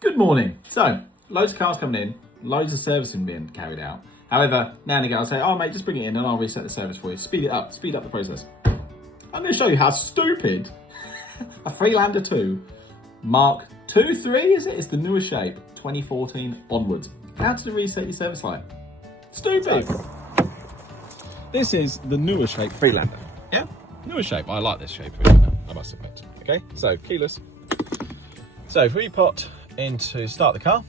Good morning. So, loads of cars coming in, loads of servicing being carried out. However, now and again I'll say, oh mate, just bring it in and I'll reset the service for you. Speed up the process. I'm going to show you how stupid a Freelander 2 Mark 2, 3 is it? It's the newer shape, 2014 onwards. How to reset your service light. Stupid. So, this is the newer shape Freelander. Yeah, newer shape. I like this shape Freelander, I must admit. Okay, so keyless. So if we put into start the car.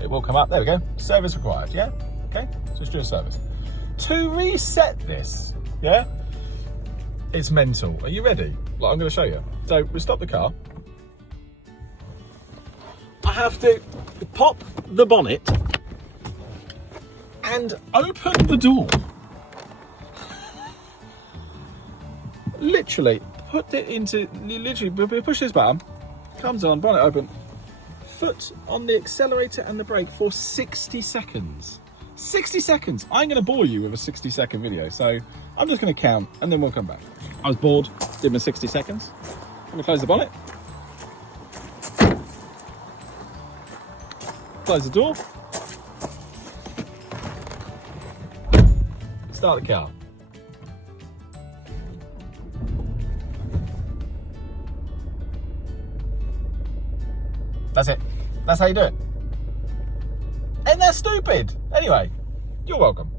It will come up. There we go. Service required. Yeah. Okay. So let's do a service. To reset this, yeah, it's mental. Are you ready? Like, I'm going to show you. So we stop the car. I have to pop the bonnet and open the door. Literally put it into, literally push this button, comes on, bonnet open, foot on the accelerator and the brake for 60 seconds. 60 seconds. I'm going to bore you with a 60-second video, so I'm just going to count and then we'll come back. I was bored, did my 60 seconds. I'm going to close the bonnet. Close the door. Start the car. That's it. That's how you do it. Ain't that stupid? Anyway, you're welcome.